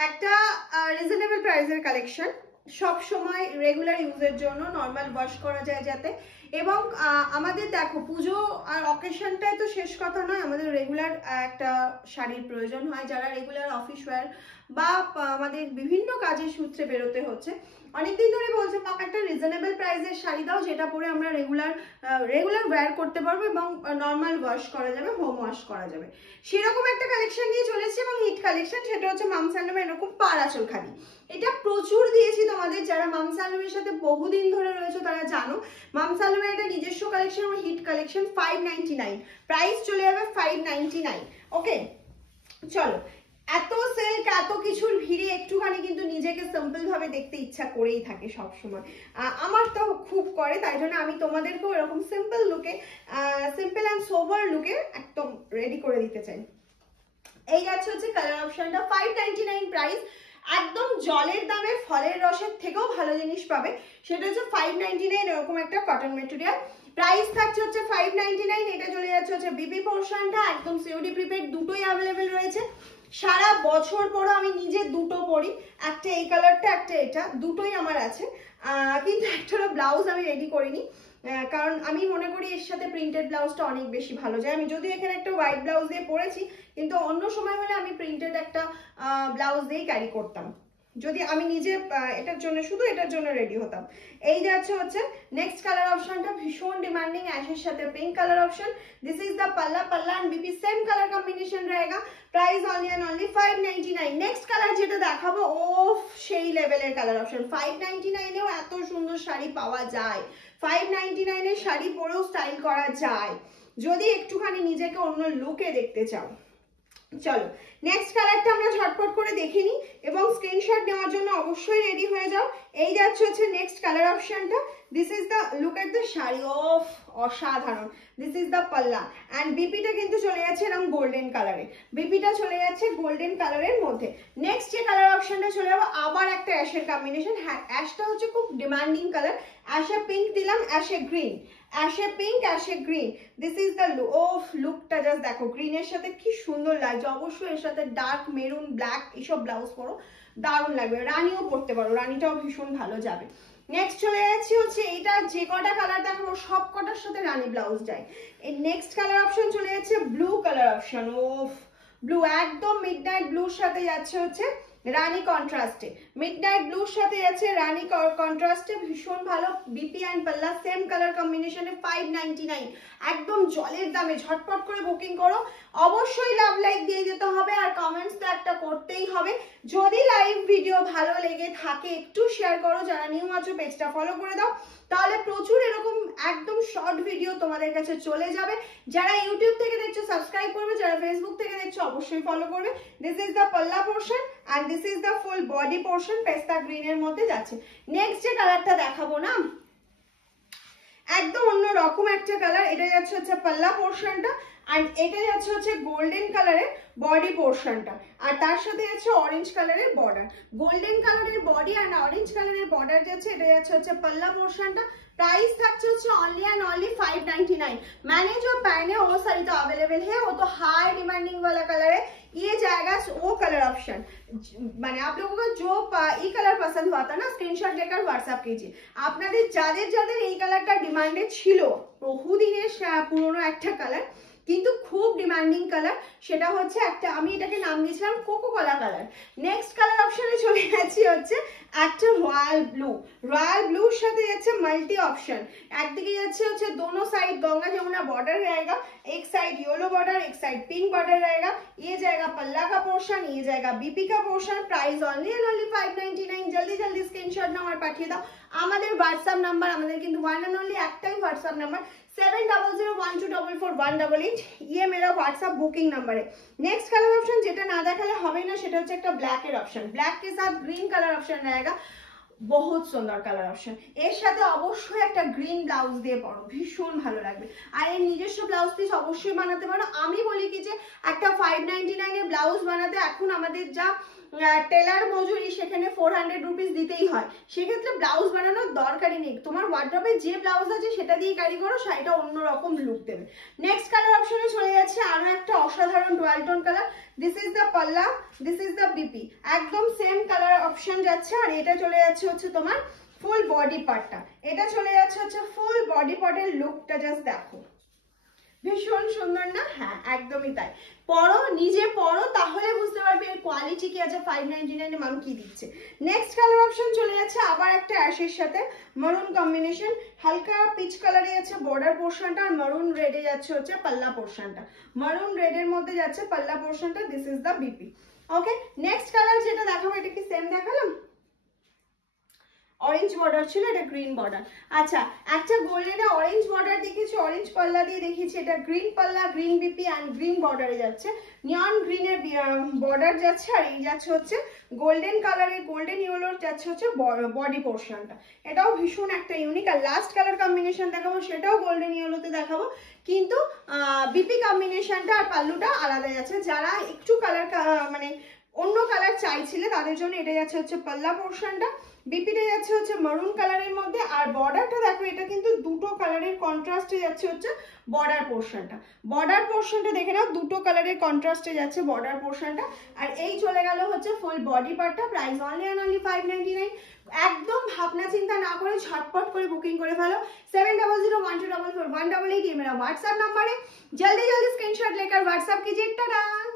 একটা রিজনেবল প্রাইসের কালেকশন, সব সময় রেগুলার ইউজের জন্য, নর্মাল ওয়াশ করা যায় যাতে। এবং আমাদের দেখো পুজো আর অকেশনটাই তো শেষ কথা নয়, আমাদের রেগুলার একটা শাড়ির প্রয়োজন হয়, যারা রেগুলার অফিস ওয়্যার বা আমাদের বিভিন্ন কাজের সূত্রে বেরোতে হচ্ছে। অনেকদিন ধরে বলছে পাপা একটা রিজনেবল প্রাইসের শাড়ি দাও যেটা পরে আমরা রেগুলার ওয়্যার করতে পারবো এবং নর্মাল ওয়াশ করা যাবে, হোম ওয়াশ করা যাবে। সেরকম একটা কালেকশন নিয়ে চলেছে এবং হিট কালেকশন, সেটা হচ্ছে মামস অ্যান্ড এরকম পাড় আঁচল খালি। এটা প্রচুর দিয়েছি তোমাদের, যারা মামস অ্যান্ড সাথে বহুদিন ধরে রয়েছে তারা জানো। মামস অ্যান্ড এটা নিজস্ব কালেকশন এবং হিট কালেকশন, 599 প্রাইস চলে যাবে 599। ওকে চলো, এত সিল্ক এত কিছুর ভিড়ে একটুখানি কিন্তু নিজেকে সিম্পল ভাবে দেখতে ইচ্ছা করেই থাকে সব সময়, আমার তো খুব করে। তাই জন্য আমি তোমাদেরকেও এরকম সিম্পল লুকে, সিম্পল অ্যান্ড সোবার লুকে একদম রেডি করে দিতে চাই। এই যাচ্ছে হচ্ছে কালার অপশনটা, 599 প্রাইস। একদম জলের দামে ফলের রসের থেকেও ভালো জিনিস পাবে, সেটা হচ্ছে 599 এরকম একটা কটন মেটেরিয়াল। প্রাইস থাকছে হচ্ছে 599। এটা চলে যাচ্ছে হচ্ছে বিপি পোর্শনটা, একদম সিওডি প্রিপেড, দুটোই অ্যাভেলেবেল রয়েছে। সারা বছর পরও আমি নিজে দুটো পরি, একটা এই কালারটা একটা এটা, দুটোই আমার আছে। কিন্তু একটা ব্লাউজ আমি রেডি করিনি, কারণ আমি মনে করি এর সাথে প্রিন্টেড ব্লাউজটা অনেক বেশি ভালো যায়। আমি যদিও এখানে একটা হোয়াইট ব্লাউজ দিয়ে পরেছি, কিন্তু অন্য সময় হলে আমি প্রিন্টেড একটা ব্লাউজ দিয়েই ক্যারি করতাম, যদি আমি নিজে এটার জন্য, শুধু এটার জন্য রেডি হতাম। এই যাচ্ছে হচ্ছে নেক্সট কালার অপশনটা, ভীষণ ডিমান্ডিং অ্যাশের সাথে pink colour option. This is the palla, palla and B P same colour combination रहेगा। Price only and only 599। Next colour যেটা দেখাবো, ও সেই লেভেলের কালার অপশন। 599 এও এত সুন্দর শাড়ি পাওয়া যায়, 599 এর শাড়ি পরেও স্টাইল করা যায় যদি একটুখানি নিজেকে অন্য লুকে দেখতে চাও। চলো নেক্সট কালারটা আমরা ঝটপট করে দেখে নিই এবং স্ক্রিনশট নেওয়ার জন্য অবশ্যই রেডি হয়ে যাও। এই যাচ্ছে হচ্ছে নেক্সট কালার অপশনটা। This is the look at the sari, of অসাধারণ। দিস ইজ দ্য পাল্লা অ্যান্ড বিপিটা কিন্তু চলে যাচ্ছে এরকম গোল্ডেন কালারে, বিপিটা চলে যাচ্ছে গোল্ডেন কালারের মধ্যে। নেক্সট যে কালার অপশনটা চলে যাবো, আবার একটা অ্যাশের কম্বিনেশন। হ্যাঁ, অ্যাশটা হচ্ছে খুব ডিমান্ডিং কালার। অ্যাশে পিঙ্ক দিলাম, অ্যাশে গ্রিন, অ্যাশে পিঙ্ক, অ্যাশে green. This is the look. ওফ, লুকটা জাস্ট দেখো, গ্রিনের সাথে কি সুন্দর লাগছে। অবশ্যই এর সাথে ডার্ক মেরুন, ব্ল্যাক এইসব ব্লাউজ পরো, দারুণ লাগবে। রানিও পরতে পারো, রানিটাও ভীষণ ভালো যাবে। নেক্সট চলে যাচ্ছি হচ্ছে এইটা, যে কটা কালার দেখাবো সব কটার সাথে রানি ব্লাউজ যায়। এই নেক্সট কালার অপশন চলে যাচ্ছে ব্লু কালার অপশন। ওফ, ব্লু একদম মিডনাইট ব্লুর সাথে যাচ্ছে হচ্ছে রানী কন্ট্রাস্টে, মিডনাইট ব্লুর সাথে যাচ্ছে রানী কন্ট্রাস্টে, ভীষণ ভালো। বিপি অ্যান্ড পাল্লা সেম কালার কম্বিনেশনে, 599 একদম জলের দামে। ঝটপট করে বুকিং করো, অবশ্যই লাভ লাইক দিয়ে যেতে হবে আর কমেন্টস তো একটা করতেই হবে। যদি লাইভ ভিডিও ভালো লেগে থাকে একটু শেয়ার করো, যারা নিউ আছো পেজটা ফলো করে দাও, তাহলে প্রচুর এরকম একদম শর্ট ভিডিও তোমাদের কাছে চলে যাবে। যারা ইউটিউব থেকে দেখছো সাবস্ক্রাইব করবে, যারা ফেসবুক থেকে দেখছো অবশ্যই ফলো করবে। দিস ইজ দ্য পাল্লা portion and this is the full body portion, পেস্তা গ্রিনের মধ্যে যাচ্ছে। নেক্সট যে কালারটা দেখাবো না, একদম অন্য রকম একটা কালার। এটা যাচ্ছে হচ্ছে পাল্লা পোর্শনটা আর এটা যাচ্ছে হচ্ছে গোল্ডেন কালারের বডি পোর্শনটা, আর তার সাথে যাচ্ছে অরেঞ্জ কালারের বর্ডার। গোল্ডেন কালারের বডি আর অরেঞ্জ কালারের বর্ডার যাচ্ছে, এটা যাচ্ছে হচ্ছে পাল্লা পোর্শনটা। प्राइस থাকছে হচ্ছে অনলি এন্ড অনলি 599। मैंने जो पहने वो सारी तो अवेलेबल है, वो तो हाई डिमांडिंग वाला कलर है। ये जाएगा वो कलर ऑप्शन, মানে आप लोगों को जो ये कलर पसंद हुआ था ना, स्क्रीनशॉट लेकर व्हाट्सएप कीजिए। আপনাদের যাদের যাদের এই কালারটা ডিমান্ডে ছিল, বহুদিনের পুরনো একটা কালার কিন্তু খুব ডিমান্ডিং কালার, সেটা হচ্ছে একটা, আমি এটাকে নাম দিয়েছিলাম কোকো কলা কালার। নেক্সট কালার অপশনে চলে যাচ্ছি হচ্ছে একটা রয়্যাল ব্লু, रॉयल ब्लू সাথে যাচ্ছে মাল্টি অপশন। একদিকে যাচ্ছে হচ্ছে दोनों साइड गंगा जमुना बॉर्डर रहेगा, एक साइड येलो बॉर्डर, एक साइड पिंक बॉर्डर रहेगा। ये जाएगा पल्ला का पोर्शन, ये जाएगा बीपी का portion. Price only and only 599। जल्दी जल्दी स्क्रीनशॉट नाও আর পাঠিয়ে দাও। আমাদের হোয়াটসঅ্যাপ নাম্বার, আমাদের কিন্তু ওয়ান এন্ড অনলি একটাই হোয়াটসঅ্যাপ নাম্বার, 7001244188। ये मेरा व्हाट्सएप बुकिंग नंबर है। नेक्स्ट कलर ऑप्शन যেটা না দেখালে হবে না, সেটা হচ্ছে একটা ব্ল্যাক এর অপশন। ব্ল্যাক के साथ ग्रीन कलर ऑप्शन रहेगा, बहुत सुंदर कलर ऑप्शन। এর সাথে অবশ্যই একটা গ্রিন ব্লাউজ দিয়ে পরো, ভীষণ ভালো লাগবে। আর এই নিজস্ব ব্লাউজ পিস অবশ্যই বানাতে পারো। আমি বলি কি যে একটা 599 এর ব্লাউজ বানাতে এখন আমাদের যা টেলার মজুরি সেখানে 400 রুপিস দিতেই হয়, সেক্ষেত্রে ব্লাউজ বানানোর দরকারই নেই, তোমার ওয়ার্ড্রবে যে ব্লাউজ আছে সেটা দিয়ে ক্যারি করো, শাড়িটা অন্যরকম লুক দেবে। নেক্সট কালার অপশনে চলে যাচ্ছে আরো একটা অসাধারণ dual tone colour. This is the পাল্লা, দিস ইজ দ্য বিপি, একদম সেম কালার অপশন যাচ্ছে। আর এটা চলে যাচ্ছে হচ্ছে তোমার ফুল বডি পার্টটা, এটা চলে যাচ্ছে হচ্ছে ফুল বডি পার্টের লুকটা, জাস্ট দেখো ভীষণ সুন্দর না? হ্যাঁ একদমই তাই, পরো নিজে পরো তাহলে বুঝতে পারবে এর কোয়ালিটি কি আছে, 599 এ মানুষ কি দিচ্ছে। নেক্সট কালার অপশন চলে যাচ্ছে আবার একটা অ্যাশের সাথে মারুন কম্বিনেশন, হালকা পিচ কালারে যাচ্ছে বর্ডার পোর্শনটা, আর মারুন রেডে যাচ্ছে হচ্ছে পাল্লা পোর্শনটা, মারুন রেডের মধ্যে যাচ্ছে পাল্লা পোর্শনটা। This is the BP. Okay, next colour যেটা দেখাবো, এটা কি সেম দেখালাম? অরেঞ্জ বর্ডার ছিল, এটা গ্রিন বর্ডার। আচ্ছা, একটা গোল্ডেনে অরেঞ্জ বর্ডার দেখিয়েছি, অরেঞ্জ পাল্লা দিয়ে দেখিয়েছি, এটা গ্রিন পাল্লা, গ্রিন বিপি অ্যান্ড গ্রিন বর্ডারে যাচ্ছে, নিয়ন গ্রিনের বর্ডার যাচ্ছে, আর এই যাচ্ছে হচ্ছে গোল্ডেন কালারের, গোল্ডেন ইয়েলোর যাচ্ছে হচ্ছে বডি পোর্শনটা, এটাও ভীষণ একটা ইউনিক। আর লাস্ট কালার কম্বিনেশন দেখাবো, সেটাও গোল্ডেন ইয়েলোতে দেখাবো, কিন্তু বিপি কম্বিনেশনটা আর পাল্লুটা আলাদা যাচ্ছে। যারা একটু কালার মানে অন্য কালার চাইছিলে তাদের জন্য এটা যাচ্ছে হচ্ছে পাল্লা পোর্শনটা, বিপিটা যাচ্ছে হচ্ছে মারুন কালারের মধ্যে, আর বর্ডারটা দেখো এটা কিন্তু দুটো কালারের কন্ট্রাস্টে যাচ্ছে হচ্ছে বর্ডার পোর্শনটা, বর্ডার পোর্শনটা দেখে নাও দুটো কালারের কন্ট্রাস্টে যাচ্ছে বর্ডার পোর্শনটা। আর এই চলে গেল হচ্ছে ফুল বডি পার্টটা, প্রাইস অনলি অ্যান্ড অনলি 599। একদম ভাবনা চিন্তা না করে ঝটপট করে বুকিং করে ফেলো 7001244188 ये मेरा व्हाट्सएप नंबर है, जल्दी जल्दी स्क्रीनशॉट लेकर व्हाट्सएप कीजिए। टाटा।